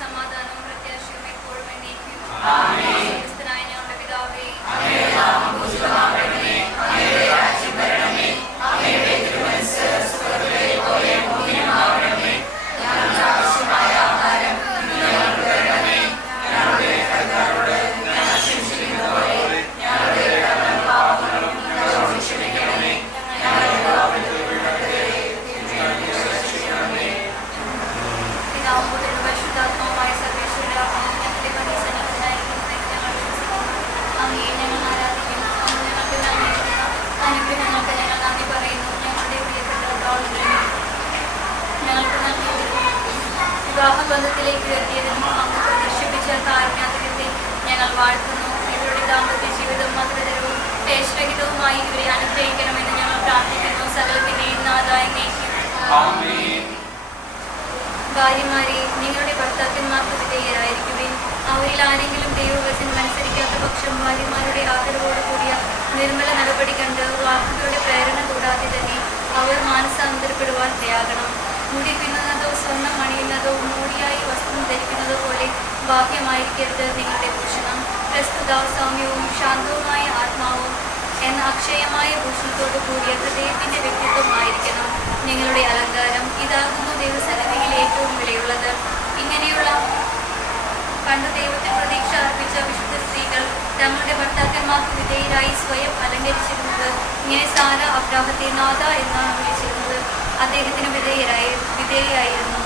സമാധാനവും പ്രത്യാശയും എപ്പോഴും എന്നേക്കും. ഞങ്ങളുടെ പിതാവേ, വിവാഹബന്ധത്തിലേക്ക് ഉയർത്തിയതിനും അങ്ങ് പ്രദർശിപ്പിച്ച കാരുണ്യാതിരത്തെ ഞങ്ങൾ വാഴ്ത്തുന്നു. ഇവരുടെ ദാമ്പത്യ ജീവിതം മധുരതരവും ക്ലേശരഹിതവുമായി ഇവരെ അനുഗ്രഹിക്കണമെന്ന് ഞങ്ങൾ പ്രാർത്ഥിക്കുന്നു. സകലത്തിന്റെയും നാഥായനേക്കും. ഭാര്യമാരെ, നിങ്ങളുടെ ഭർത്താക്കന്മാർക്ക് വിധേയരായിരിക്കുവിൻ. അവരിൽ ആരെങ്കിലും ദൈവവചനം അനുസരിക്കാത്ത പക്ഷം ഭാര്യമാരുടെ ആദരവോട് കൂടിയ നിർമ്മല നടപടി കണ്ട് വാക്കുകളുടെ പ്രേരണ കൂടാതെ തന്നെ അവർ മാനസാന്തരപ്പെടുവാൻ തയ്യാകണം. മുടി പിന്നുന്നതോ സ്വർണം അണിയുന്നതോ മൂടിയായി വസ്ത്രം ധരിക്കുന്നതോ പോലെ ബാഹ്യമായിരിക്കരുത് നിങ്ങളുടെ ഭൂഷണം. പ്രസ്തുത സൗമ്യവും ശാന്തവുമായ ആത്മാവും എന്ന അക്ഷയമായ ഭൂഷണത്തോടു കൂടിയ ഹൃദയത്തിന്റെ വ്യക്തിത്വമായിരിക്കണം നിങ്ങളുടെ അലങ്കാരം. ഇതാകുന്നു ദൈവസന്നിധിയിൽ ഏറ്റവും വിലയുള്ളത്. ഇങ്ങനെയുള്ള പണ്ട് ദൈവത്തിൽ പ്രതീക്ഷ അർപ്പിച്ച വിശുദ്ധ സ്ത്രീകൾ തങ്ങളുടെ ഭർത്താക്കന്മാർക്ക് വിധേയരായി സ്വയം അലങ്കരിച്ചിരുന്നത്. ഇങ്ങനെ സാര അബ്രാഹത്തെ നാഥ എന്നാണ് വിളിച്ചിരുന്നത്. അദ്ദേഹത്തിന് വിധേയായിരുന്നു.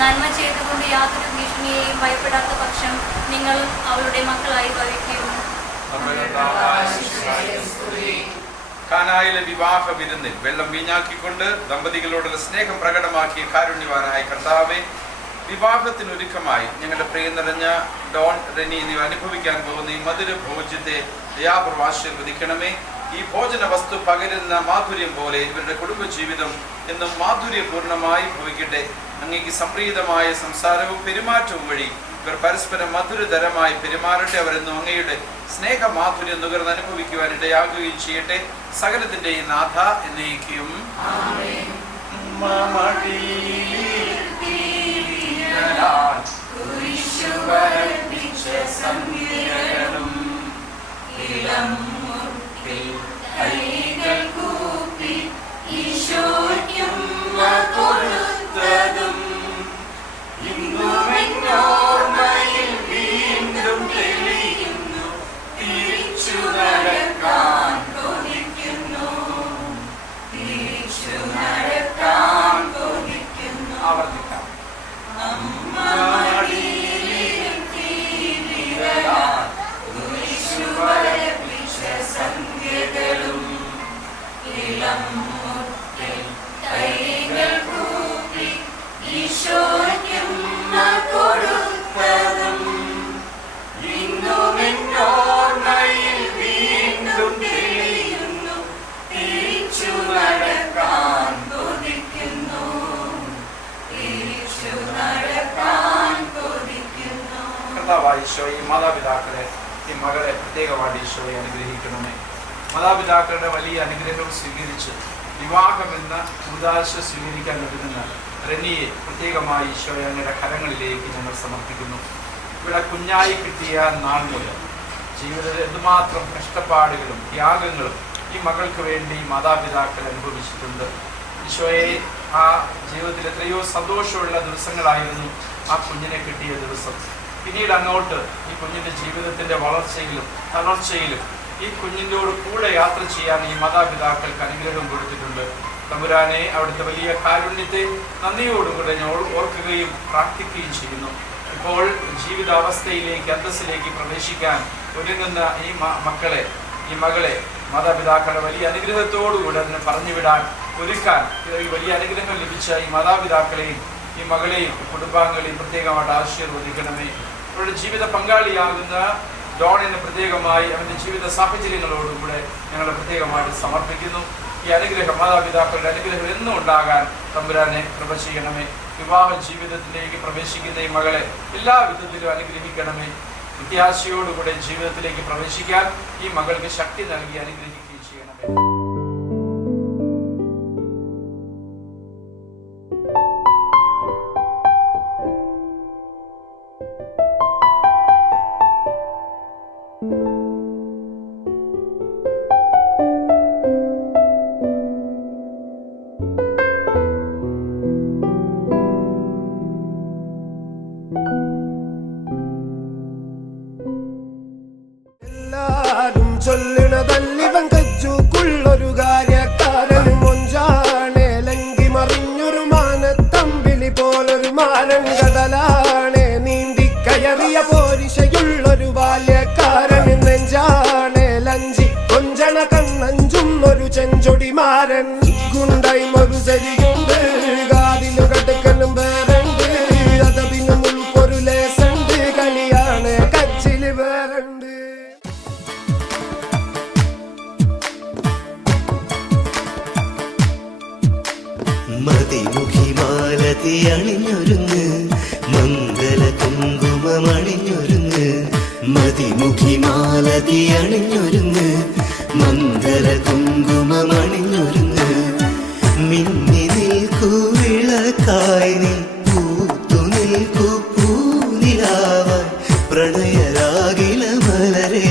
നന്മ ചെയ്തുകൊണ്ട് യാതൊരു ഭീഷണിയെയും ഭയപ്പെടാത്ത പക്ഷം നിങ്ങളും അവളുടെ മക്കളായി ഭവിക്കും. കാനായിലെ വിവാഹ വിരുന്നിൽ വെള്ളം വീഞ്ഞാക്കിക്കൊണ്ട് ദമ്പതികളോടുള്ള സ്നേഹം പ്രകടമാക്കിയ കാരുണ്യവാനായ കർത്താവേ, വിവാഹത്തിനൊരുക്കമായി ഞങ്ങളുടെ പ്രിയ നിറഞ്ഞ ഡോൺ, റെനി എന്നിവ അനുഭവിക്കാൻ പോകുന്ന ഈ മധുര ഭോജ്യത്തെ ദയാപൂർവ്വം ആശീർവദിക്കണമേ. ഈ ഭോജന വസ്തു പകരുന്ന മാധുര്യം പോലെ ഇവരുടെ കുടുംബജീവിതം എന്നും മാധുര്യപൂർണമായി ഭവിക്കട്ടെ. അങ്ങേക്ക് സംപ്രീതമായ സംസാരവും പെരുമാറ്റവും വഴി ഇവർ പരസ്പരം മധുരതരമായി പെരുമാറട്ടെ. അവരെന്നും അങ്ങയുടെ സ്നേഹമാധുര്യം നുകർന്ന് അനുഭവിക്കുവാൻ ഇടയാകുകയും ചെയ്യട്ടെ. സകലത്തിന്റെയും നാഥ എന്നേക്കും. ഈശോയെ, മാതാപിതാക്കളെ, ഈ മകളെ പ്രത്യേകമായിട്ട് ഈശോയെ അനുഗ്രഹിക്കണമേ. മാതാപിതാക്കളുടെ വലിയ അനുഗ്രഹം സ്വീകരിച്ച് വിവാഹമെന്ന ഉദാശ സ്വീകരിക്കാൻ പറ്റുന്ന റെനിയെ പ്രത്യേകമായി ഈശോയെ അങ്ങയുടെ കരങ്ങളിലേക്ക് ഞങ്ങൾ സമർപ്പിക്കുന്നു. ഇവിടെ കുഞ്ഞായി കിട്ടിയ നാൾ മുതൽ ജീവിതത്തിൽ എന്തുമാത്രം കഷ്ടപ്പാടുകളും ത്യാഗങ്ങളും ഈ മകൾക്ക് വേണ്ടി മാതാപിതാക്കൾ അനുഭവിച്ചിട്ടുണ്ട്. ഈശോയെ, ആ ജീവിതത്തിൽ എത്രയോ സന്തോഷമുള്ള ദിവസങ്ങളായിരുന്നു ആ കുഞ്ഞിനെ കിട്ടിയ ദിവസം. പിന്നീട് അങ്ങോട്ട് ഈ കുഞ്ഞിൻ്റെ ജീവിതത്തിൻ്റെ വളർച്ചയിലും തളർച്ചയിലും ഈ കുഞ്ഞിൻ്റോട് കൂടെ യാത്ര ചെയ്യാൻ ഈ മാതാപിതാക്കൾക്ക് അനുഗ്രഹം കൊടുത്തിട്ടുണ്ട്. തമ്പുരാനെ, അവിടുത്തെ വലിയ കാരുണ്യത്തെ നന്ദിയോടുകൂടെ ഞാൻ ഓർക്കുകയും പ്രാർത്ഥിക്കുകയും ചെയ്യുന്നു. ഇപ്പോൾ ജീവിതാവസ്ഥയിലേക്ക്, അന്തസ്സിലേക്ക് പ്രവേശിക്കാൻ ഒരുങ്ങുന്ന ഈ മകളെ മാതാപിതാക്കളുടെ വലിയ അനുഗ്രഹത്തോടുകൂടെ അതിനെ പറഞ്ഞുവിടാൻ ഒരുക്കാൻ വലിയ അനുഗ്രഹം ലഭിച്ച ഈ മാതാപിതാക്കളെയും ഈ മകളെയും കുടുംബാംഗങ്ങളെയും പ്രത്യേകമായിട്ട് ആശീർവദിക്കണമേ. അവരുടെ ജീവിത പങ്കാളിയാകുന്ന ഡോണിന് പ്രത്യേകമായി അവൻ്റെ ജീവിത സാഹചര്യങ്ങളോടുകൂടെ ഞങ്ങൾ പ്രത്യേകമായിട്ട് സമർപ്പിക്കുന്നു. ഈ അനുഗ്രഹം, മാതാപിതാക്കളുടെ അനുഗ്രഹം എന്നും ഉണ്ടാകാൻ തമ്പുരാനെ കൃപ ചെയ്യണമേ. വിവാഹ ജീവിതത്തിലേക്ക് പ്രവേശിക്കുന്ന ഈ മകളെ എല്ലാ വിധത്തിലും അനുഗ്രഹിക്കണമേ. പ്രത്യാശയോടുകൂടെ ജീവിതത്തിലേക്ക് പ്രവേശിക്കാൻ ഈ മകൾക്ക് ശക്തി നൽകി അനുഗ്രഹിക്കുകയും ചെയ്യണമേ. കൊഞ്ചും ഒരു ചെഞ്ചൊടിമാരൻ ഗുണ്ടായി മറുസരിയുണ്ട് കാതിലു കടുക്കലും വേറുണ്ട് അതപിന് മുൾക്കൊരു ലേസുണ്ട് കളിയാണ് കച്ചില് വേറുണ്ട്. മതിമുഖി മാലതി അണിഞ്ഞൊരുങ്ങ് മംഗള കുങ്കുമണിഞ്ഞൊരുങ്ങ് മതിമുഖി മാലതി അണിഞ്ഞൊരുങ്ങ് മംഗള കുങ്കുമണിഞ്ഞൊരുങ്ങ് മിന്നി നിൽക്കൂ വിളക്കായി നീ പൂത്തു നിൽക്കൂ പൂനിലാവായി പ്രണയരാഗില മലരേ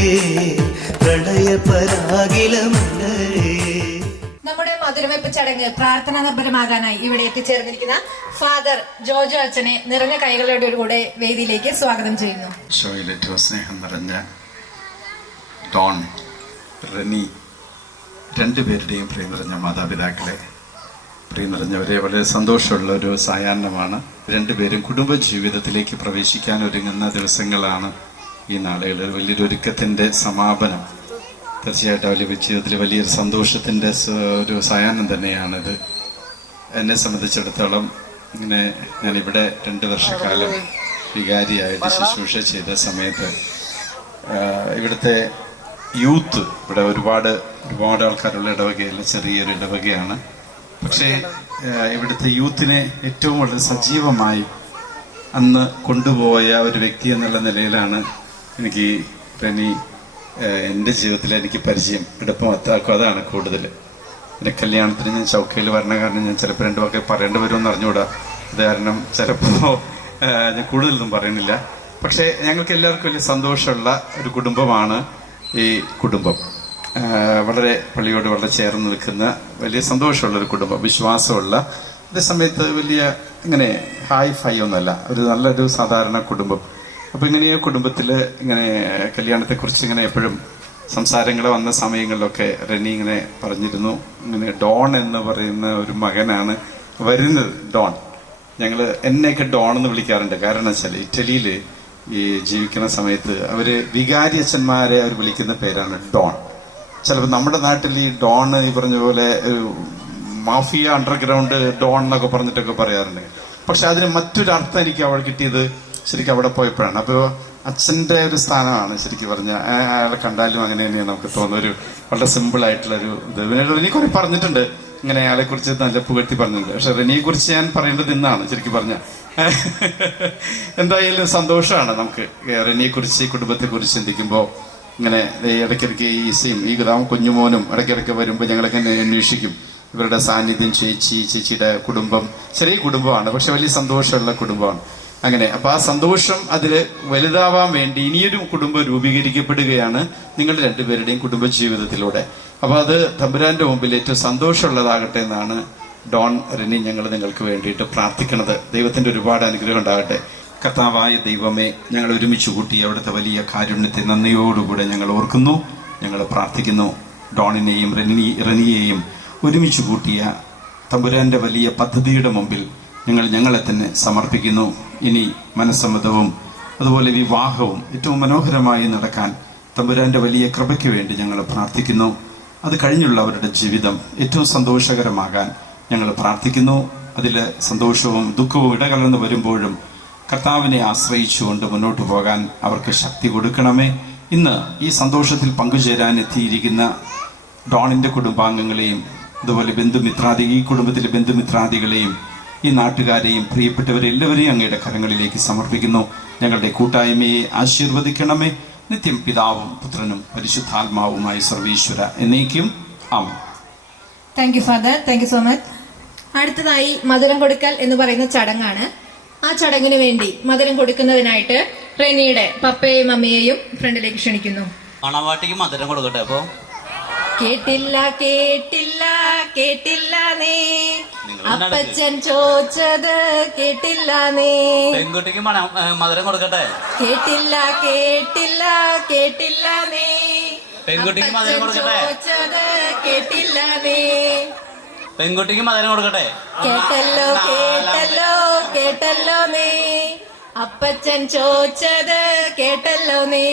പ്രണയപരാഗില മലരേ. നമ്മുടെ മധുരവെപ്പ് ചടങ്ങ് പ്രാർത്ഥനാ നിർഭരമാകാനായി ഇവിടെ എത്തിച്ചേർന്നിരിക്കുന്ന ഫാദർ ജോജോ അച്ഛനെ നിറഞ്ഞ കൈകളോട് കൂടെ വേദിയിലേക്ക് സ്വാഗതം ചെയ്യുന്നു. ഈശോയിൽ ഏറ്റവും സ്നേഹം നിറഞ്ഞ ഡോൺ, റെനി, രണ്ടുപേരുടെയും പ്രിയ നിറഞ്ഞ മാതാപിതാക്കളെ, പ്രിയ നിറഞ്ഞവരെ, വളരെ സന്തോഷമുള്ള ഒരു സായാഹ്നമാണ്. രണ്ടുപേരും കുടുംബജീവിതത്തിലേക്ക് പ്രവേശിക്കാൻ ഒരുങ്ങുന്ന ദിവസങ്ങളാണ് ഈ നാളുകളിൽ. വലിയൊരു ഒരുക്കത്തിൻ്റെ സമാപനം. തീർച്ചയായിട്ടും അവരുടെ ജീവിതത്തിൽ വലിയൊരു സന്തോഷത്തിൻ്റെ ഒരു സായാഹ്നം തന്നെയാണിത്. എന്നെ സംബന്ധിച്ചിടത്തോളം ഇങ്ങനെ ഞാനിവിടെ 2 വർഷക്കാലം വികാരിയായിട്ട് ശുശ്രൂഷ ചെയ്ത സമയത്ത് ഇവിടുത്തെ യൂത്ത്, ഇവിടെ ഒരുപാട് ആൾക്കാരുള്ള ഇടവകയിൽ ചെറിയൊരു ഇടവകയാണ്. പക്ഷേ ഇവിടുത്തെ യൂത്തിനെ ഏറ്റവും വളരെ സജീവമായി അന്ന് കൊണ്ടുപോയ ഒരു വ്യക്തി എന്നുള്ള നിലയിലാണ് എനിക്ക് റെനി എൻ്റെ ജീവിതത്തിൽ എനിക്ക് പരിചയം എടുപ്പം അത്താക്കും. അതാണ് കൂടുതൽ. എൻ്റെ കല്യാണത്തിന് ഞാൻ ചൗക്കയിൽ വരണ കാരണം ഞാൻ ചിലപ്പോൾ 2 വാക്ക് പറയേണ്ടി വരുമെന്ന് അറിഞ്ഞുകൂടാ. അത് കാരണം ചിലപ്പോൾ ഞാൻ കൂടുതലൊന്നും പറയുന്നില്ല. പക്ഷേ ഞങ്ങൾക്ക് എല്ലാവർക്കും വലിയ സന്തോഷമുള്ള ഒരു കുടുംബമാണ് ഈ കുടുംബം. വളരെ പള്ളിയോട് വളരെ ചേർന്ന് നിൽക്കുന്ന വലിയ സന്തോഷമുള്ളൊരു കുടുംബം, വിശ്വാസമുള്ള, അതേ സമയത്ത് വലിയ ഇങ്ങനെ ഹായ് ഫൈ ഒന്നുമല്ല, ഒരു നല്ലൊരു സാധാരണ കുടുംബം. അപ്പൊ ഇങ്ങനെ ഈ കുടുംബത്തിൽ ഇങ്ങനെ കല്യാണത്തെക്കുറിച്ച് ഇങ്ങനെ എപ്പോഴും സംസാരങ്ങൾ വന്ന സമയങ്ങളിലൊക്കെ റെനി ഇങ്ങനെ പറഞ്ഞിരുന്നു, ഇങ്ങനെ ഡോൺ എന്ന് പറയുന്ന ഒരു മകനാണ് വരുന്നത്. ഡോൺ, ഞങ്ങൾ എന്നെയൊക്കെ ഡോൺ എന്ന് വിളിക്കാറുണ്ട്. കാരണം വെച്ചാൽ ഇറ്റലിയിൽ ഈ ജീവിക്കുന്ന സമയത്ത് അവര് വികാരി അച്ഛന്മാരെ അവർ വിളിക്കുന്ന പേരാണ് ഡോൺ. ചിലപ്പോൾ നമ്മുടെ നാട്ടിൽ ഈ ഡോൺ ഈ പറഞ്ഞ പോലെ മാഫിയ അണ്ടർഗ്രൗണ്ട് ഡോൺ എന്നൊക്കെ പറഞ്ഞിട്ടൊക്കെ പറയാറുണ്ട്. പക്ഷെ അതിന് മറ്റൊരർത്ഥം എനിക്ക് അവിടെ കിട്ടിയത് ശരിക്കും അവിടെ പോയപ്പോഴാണ്. അപ്പോൾ അച്ഛൻ്റെ ഒരു സ്ഥാനമാണ് ശരിക്കും പറഞ്ഞാൽ. അയാളെ കണ്ടാലും അങ്ങനെ തന്നെയാണ് നമുക്ക് തോന്നുന്ന ഒരു വളരെ സിമ്പിൾ ആയിട്ടുള്ളൊരു ഇത്. റെനി കുറെ പറഞ്ഞിട്ടുണ്ട്, ഇങ്ങനെ അയാളെ കുറിച്ച് നല്ല പുകഴ്ത്തി പറഞ്ഞിട്ടുണ്ട്. പക്ഷെ റെനിയെ കുറിച്ച് ഞാൻ പറയേണ്ടത് ഇന്നാണ് ശരിക്കും പറഞ്ഞ. എന്തായാലും സന്തോഷമാണ് നമുക്ക് റെനിയെ കുറിച്ച്, കുടുംബത്തെ കുറിച്ച് ചിന്തിക്കുമ്പോൾ. ഇങ്ങനെ ഇടയ്ക്കിടയ്ക്ക് ഈ ഗ്രാമം കുഞ്ഞുമോനും ഇടയ്ക്കിടയ്ക്ക് വരുമ്പോൾ ഞങ്ങളൊക്കെ അന്വേഷിക്കും ഇവരുടെ സാന്നിധ്യം. ചേച്ചിയുടെ കുടുംബം ചെറിയ കുടുംബമാണ്, പക്ഷെ വലിയ സന്തോഷമുള്ള കുടുംബമാണ്. അങ്ങനെ അപ്പൊ ആ സന്തോഷം അതിൽ വലുതാവാൻ വേണ്ടി ഇനിയൊരു കുടുംബം രൂപീകരിക്കപ്പെടുകയാണ് നിങ്ങളുടെ രണ്ടുപേരുടെയും കുടുംബ ജീവിതത്തിലൂടെ. അപ്പൊ അത് തമ്പുരാന്റെ മുമ്പിൽ ഏറ്റവും സന്തോഷമുള്ളതാകട്ടെ എന്നാണ് ഡോൺ, റെനി, ഞങ്ങൾ നിങ്ങൾക്ക് വേണ്ടിയിട്ട് പ്രാർത്ഥിക്കുന്നത്. ദൈവത്തിന്റെ ഒരുപാട് അനുഗ്രഹം ഉണ്ടാകട്ടെ. കർത്താവായ ദൈവമേ, ഞങ്ങൾ ഒരുമിച്ച് കൂട്ടി അവിടുത്തെ വലിയ കാരുണ്യത്തെ നന്ദിയോടുകൂടെ ഞങ്ങൾ ഓർക്കുന്നു, ഞങ്ങൾ പ്രാർത്ഥിക്കുന്നു. ഡോണിനെയും റെനിയെയും ഒരുമിച്ച് കൂട്ടിയ തമ്പുരാന്റെ വലിയ പദ്ധതിയുടെ മുമ്പിൽ ഞങ്ങളെ തന്നെ സമർപ്പിക്കുന്നു. ഇനി മനസ്സമ്മതവും അതുപോലെ വിവാഹവും ഏറ്റവും മനോഹരമായി നടക്കാൻ തമ്പുരാന്റെ വലിയ കൃപയ്ക്ക് വേണ്ടി ഞങ്ങൾ പ്രാർത്ഥിക്കുന്നു. അത് കഴിഞ്ഞുള്ള അവരുടെ ജീവിതം ഏറ്റവും സന്തോഷകരമാകാൻ ഞങ്ങൾ പ്രാർത്ഥിക്കുന്നു. അതിൽ സന്തോഷവും ദുഃഖവും ഇടകലർന്ന് വരുമ്പോഴും കർത്താവിനെ ആശ്രയിച്ചുകൊണ്ട് മുന്നോട്ട് പോകാൻ അവർക്ക് ശക്തി കൊടുക്കണമേ. ഇന്ന് ഈ സന്തോഷത്തിൽ പങ്കുചേരാൻ എത്തിയിരിക്കുന്ന ഡോണിന്റെ കുടുംബാംഗങ്ങളെയും അതുപോലെ ഈ കുടുംബത്തിലെ ബന്ധുമിത്രാദികളെയും ഈ നാട്ടുകാരെയും പ്രിയപ്പെട്ടവരെല്ലാവരെയും അങ്ങയുടെ കരങ്ങളിലേക്ക് സമർപ്പിക്കുന്നു. ഞങ്ങളുടെ കൂട്ടായ്മയെ ആശീർവദിക്കണമേ. നിത്യം പിതാവും പുത്രനും പരിശുദ്ധാത്മാവുമായ സർവീശ്വര എന്നേക്കും ആമേൻ. Thank you father, thank you so much. അടുത്തതായി മധുരം കൊടുക്കൽ എന്ന് പറയുന്ന ചടങ്ങാണ്. ആ ചടങ്ങിന് വേണ്ടി മധുരം കൊടുക്കുന്നതിനായിട്ട് റെനിയുടെ പപ്പയെയും അമ്മയെയും ഫ്രണ്ടിലേക്ക് ക്ഷണിക്കുന്നു. മണവാട്ടിക്ക് മധുരം കൊടുക്കട്ടെ. അപ്പൊ കേട്ടില്ല കേട്ടില്ല കേട്ടില്ല നീ അപ്പച്ചൻ ചോദിച്ചത് കേട്ടില്ല നീ. പെൺകുട്ടിക്ക് മധുരം കൊടുക്കട്ടെ. കേട്ടില്ല കേട്ടില്ല കേട്ടില്ല നീ പെൺകുട്ടിക്ക് മധുരം കൊടുക്കട്ടെ. ചോദിച്ചത് കേട്ടില്ല നീ. പെൺകുട്ടിക്ക് മധുരം കൊടുക്കട്ടെ. കേട്ടല്ലോ കേട്ടല്ലോ കേട്ടല്ലോ നീ അപ്പച്ചൻ ചോദിച്ചത് കേട്ടല്ലോ നീ.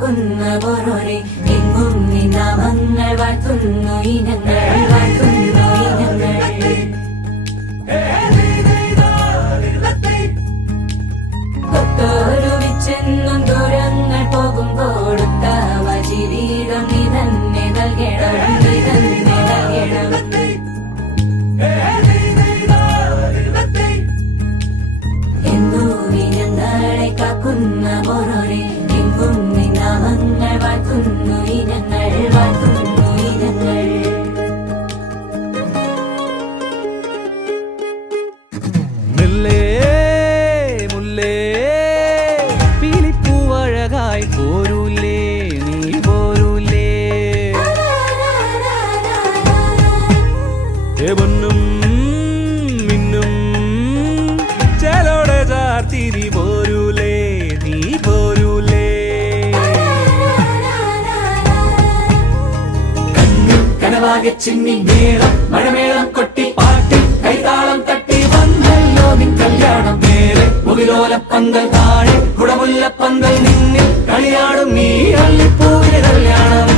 കാക്കുന്ന ഓരോരെ എങ്ങും നിന്നാമങ്ങൾ വാഴ്ത്തുന്നു ഇനങ്ങൾ വാഴ്ത്തുന്നു ഇനങ്ങൾ ഒത്തൊരുമിച്ചെന്നും ദൂരങ്ങൾ പോകുമ്പോൾ ഉത്തമ ജീവിതം നീ തന്നെ നൽകണം നീ തന്നെ നൽകണം എന്നു നീ ഞങ്ങളെ കാക്കുന്ന ഓരോരെ എങ്ങും നീ നാമങ്ങൾ വാഴ്ത്തുന്നു ഇനങ്ങൾ വാഴ്ത്തുന്നു ഇനങ്ങൾ മുല്ലേ മുല്ലേ പീലിപ്പൂവഴകായി പോരൂലേ നീ പോരൂലേ പൊന്നും മിന്നും ചേലോടെ ചാർത്തിരി പോരൂലേ നീ പോരൂലേ കനവാകെ ചിന്നി മേളം മഴമേളം കൊട്ടി പാട്ടി കൈതാളം തട്ടി വന്നല്ലോ നിൻ കല്യാണം നേരെ മുകിലോലപ്പന്തൽ താഴെ കുടമുല്ലപ്പന്തൽ നിന്നിൽ കളിയാടും നീ അള്ളിപ്പൂവിന് കല്യാണം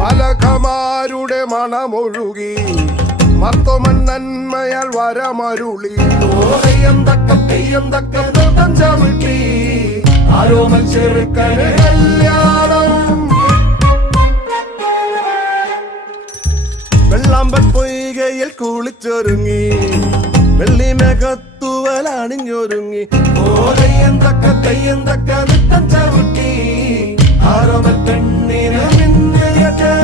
പലകമാരുടെ മണമൊഴുകി മർത്തോമൻ നന്മയാൽ വരമരുളി ഓരയം തക്കം തെയ്യം തക്കം നൃത്തം ചവിട്ടി ആരോമൽ ചെറുക്കന് കല്യാണം വെള്ളാമ്പൽ പൊയ്കയിൽ കുളിച്ചൊരുങ്ങി വെള്ളിമേഘത്തുവൽ അണിഞ്ഞൊരുങ്ങി ഓരയം തക്ക തെയ്യം തക്ക നൃത്തം ചവിട്ടി ആരോമൽ പെണ്ണിന് മിന്നയറ്റ്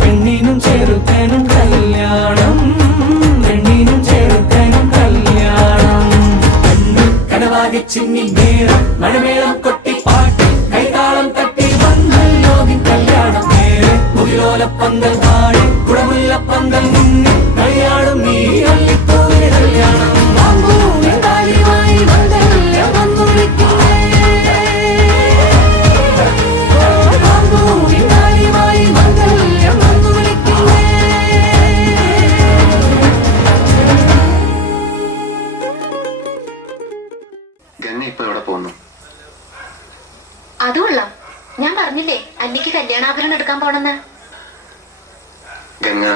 പെണ്ണിനും ചെറുക്കനും കല്യാണം പെണ്ണിനും ചെറുക്കനും കല്യാണം കനവാകെ ചിന്നി മേളം മഴമേളം കൊട്ടി പാട്ടി കൈതാളം തട്ടി വന്നല്ലോ നിൻ കല്യാണം നേരെ മുകിലോലപ്പന്തൽ താഴെ കുടമുല്ലപ്പന്തൽ നിന്നിൽ കളിയാടും നീ അള്ളിപ്പൂവിന് കല്യാണം അതുകൊള്ള ഞാൻ പറഞ്ഞില്ലേ അന്നിക്ക് കല്യാണാഭരണം എടുക്കാൻ പോണെന്ന്. ഗംഗ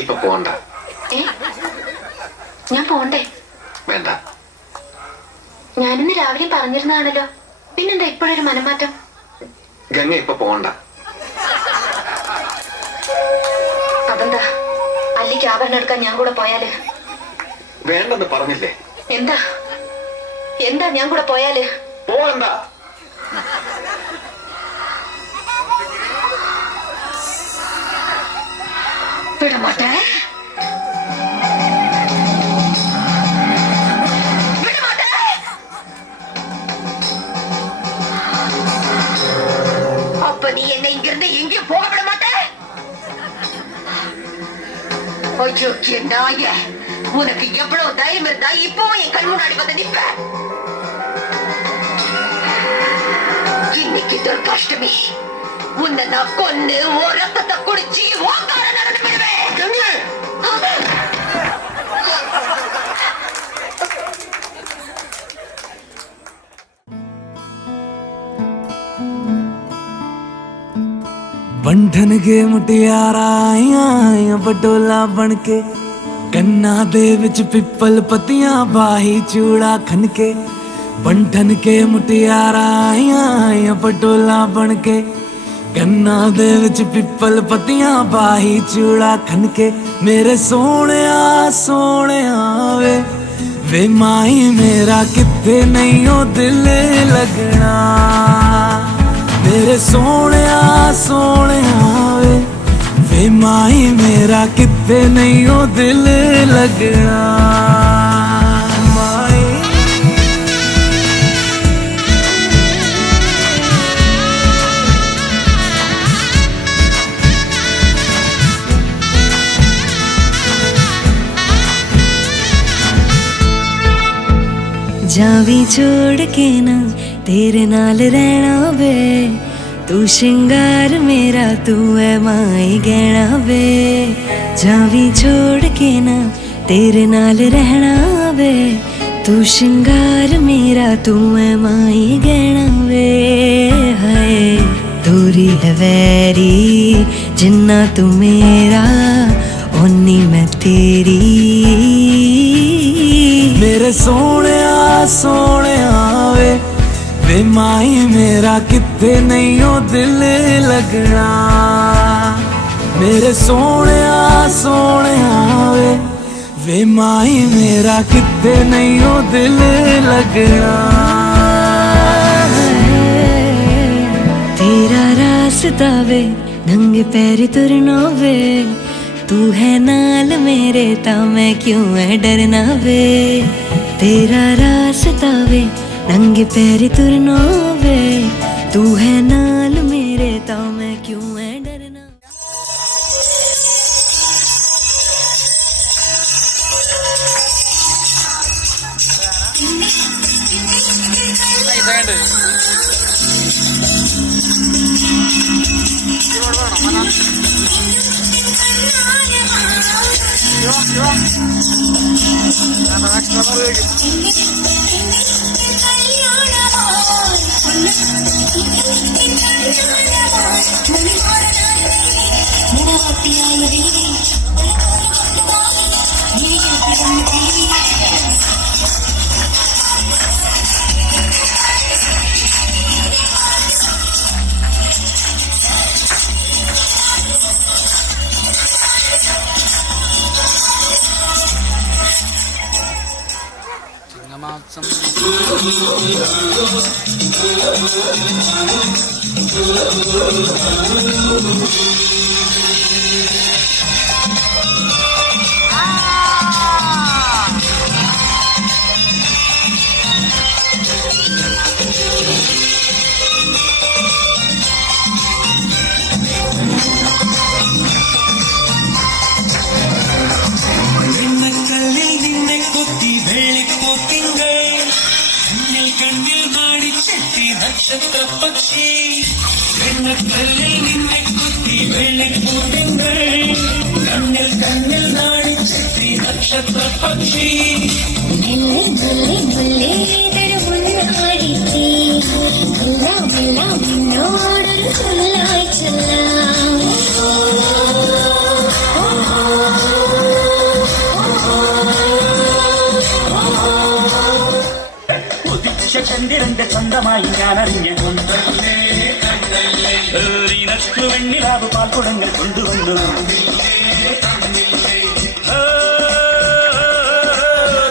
ഇപ്പൊ പോണ്ട. ഞാൻ പോണ്ടേ? വേണ്ട. ഞാനിന്ന് രാവിലെ പറഞ്ഞിരുന്നതാണല്ലോ, പിന്നെന്താ ഇപ്പോഴൊരു മനംമാറ്റം? ഗംഗ ഇപ്പൊ പോണ്ട. അതെന്താ അല്ലിക്ക് ആഭരണം എടുക്കാൻ ഞാൻ കൂടെ പോയാല്? വേണ്ടെന്ന് പറഞ്ഞില്ലേ? എന്താ എന്താ ഞാൻ കൂടെ പോയാല്? പോകണ്ട. വിടമാട്ടെ. அப்ப நீ என்னை இங்கிருந்து எங்கேயும் போக விட மாட்டே? ஐயோ நாய, உனக்கு எவ்வளவு தைரியம் இருந்தா இப்பவும் என் கண் முன்னாடி வந்து நிப்ப? இன்னைக்கு துர்காஷ்டமி, உன்னை நான் கொன்னு ஓ ரத்தத்தை குடிச்சு ஓங்கார நடந்து விடுவேன். बंधन के मुटियारा आया पटोला बनके, कन्ना दे विच पिपल पतियां बाही चूड़ा खनके। बंधन के मुटियारा आया पटोला बनके, कन्ना दे विच पिपल पतियां बाही चूड़ा खनके। मेरे सोने वे वे माई मेरा किते नहीं ओ दिल लगना मेरे सोने वे माई मेरा किते नहीं ओ दिल लगना माई जावी छोड़ के ना तेरे नाल रहना वे तू श्रृंगार मेरा तू है माई गहना वे जावी छोड़ के ना तेरे नाल रहना वे तू श्रृंगार मेरा तू है माई गहना वे हाय दूरी है वैरी जिन्ना तू मेरा ओनी मैं तेरी मेरे सोने वे माई मेरा किते नहीं ओ दिल लगना मेरे सोने वे माई मेरा किते नहीं ओ दिल लगना तेरा रास्ता वे नंगे पैर तुरना वे तू है नाल मेरे ता मैं क्यों है डरना वे तेरा रास्ता वे नंगे पैर तुरना वे तू है नाल मेरे ता मैं क्यों है डरना നക്ഷത്ര പക്ഷി വെണ്ണക്കല്ലിൽ നിന്നെ കുത്തി വെള്ളിക്കൂട്ടുങ്ങൾ കണ്ണിൽ കണ്ണിൽ നാണിച്ചെത്തി നക്ഷത്ര പക്ഷി എന്നോടൊരു ചൊല്ലായി ചൊല്ലാം ചന്ദ്രന്റെ സ്വന്തമായി ഞാൻ അറിഞ്ഞു നിനക്ക് വെണ്ണിലാവ് പാൽക്കുടങ്ങൾ കൊണ്ടുവന്നു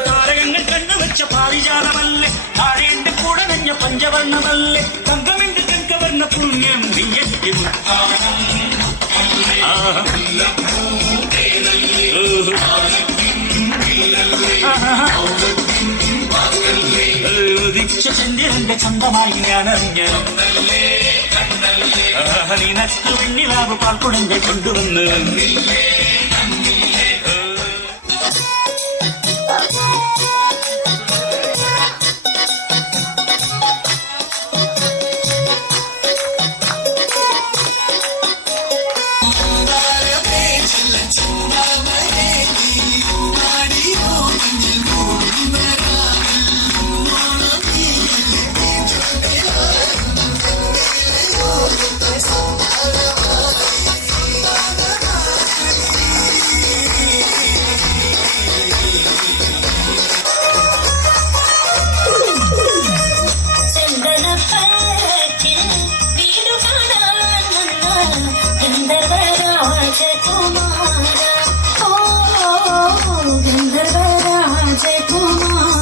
താരകങ്ങൾ കണ്ടുവച്ച പാരിജാതമല്ലേ താഴേന്റെ കൂടെ നഞ്ഞ പഞ്ചവർണ്ണമല്ലേ തങ്കമെന്റെ തങ്കവർണ്ണ പുണ്യം നീയക്ക് ചന്ദ്രന്റെ സ്വന്തമായി ഞാൻ അറിഞ്ഞു നിനക്ക് വെണ്ണിലാവ് പാൽക്കുടങ്ങൾ കൊണ്ടുവന്ന് Kumara, oh, Gandharva Raja Kumara.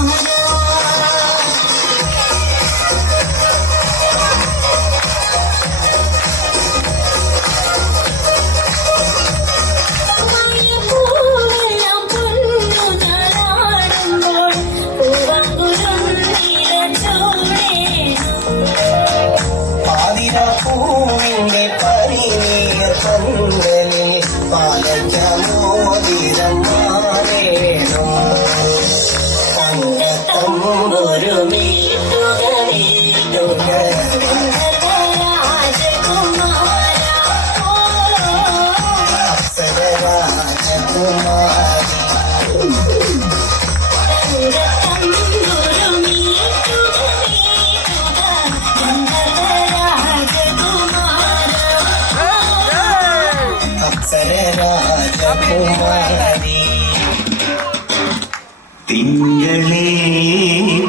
തിങ്കളേ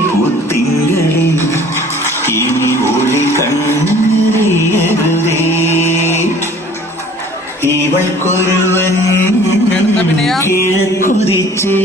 പൂത്തിങ്കളേ ഇനി ഒളി കണ്ണറിയരുതേ ഇവൾക്കൊരുവൻ കിഴക്കുതിച്ച്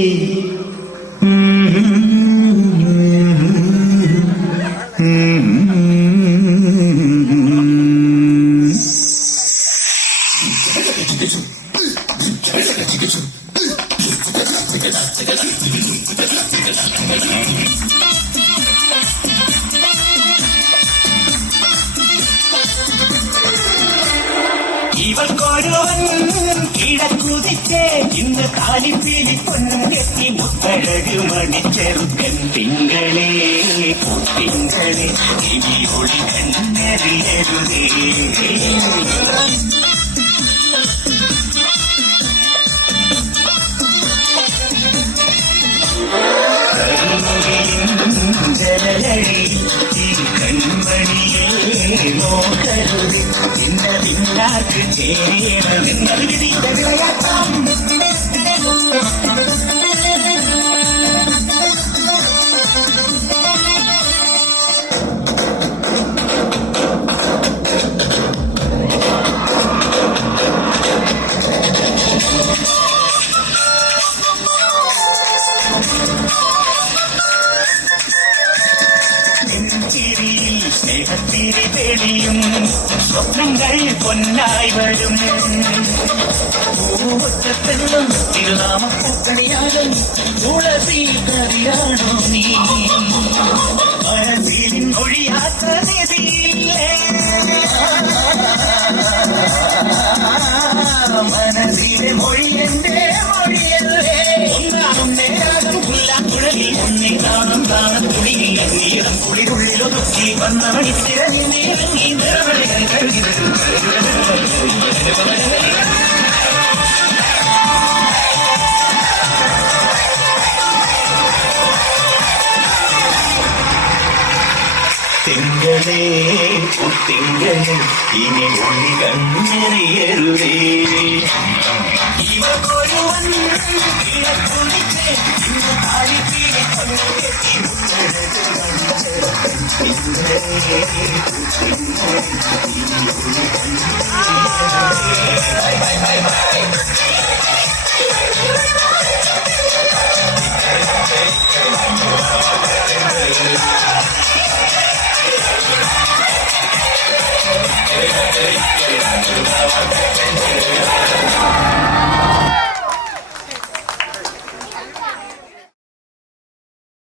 ഇവൾക്കൊരുവൻ കിഴക്കുതിച്ച് ഇന്ന് കാലിപ്പീലി പൊന്നെത്തി മുത്തഴക് മണിച്ചെറുക്കൻ തിങ്കളേ പൂത്തിങ്കളേ ഇനി ഒളി കണ്ണറിയരുതേ ജലലഴി ഈ കൺമണിയെ നോക്കരുത് ഇന്ന പിന്നാക്ക് ചേരണമെന്നത് വിധിയുടെ വിളയാട്ടം ചിരിയിൽ സ്നേഹത്തിരി തെളിയും സ്വപ്നങ്ങൾ പൊന്നായി വരും പൂവത്തെന്നും തിരുനാമപ്പൂക്കണിയാകും തുളസി കറിയാണോ നീ മനസ്സിൽ ഒഴിയാത്ത നിധിയില്ലേ മനസ്സിലെ മൊഴിയെന്റെ മൊഴിയല്ലേ ഒന്നാം നേരാകും പുല്ലാക്കുഴലിൽ ഒന്നി കാണും കാണും കുളിയിൽ നീളം കുളിരുള്ളിലൊതുക്കി വന്ന മണിത്തിരഞ്ഞി നീറങ്ങി നിറവഴികൾ കഴുകി തിങ്കളേ തിങ്കളേ ഇനി ഒളി കണ്ണറിയരുതേ ഇവക്കൊരുവൻ കിഴക്കുതിച്ച് ഇന്ന് കാലിപ്പീലി പൊന്നെത്തി മുത്തഴക് മണിച്ചെറുക്കൻ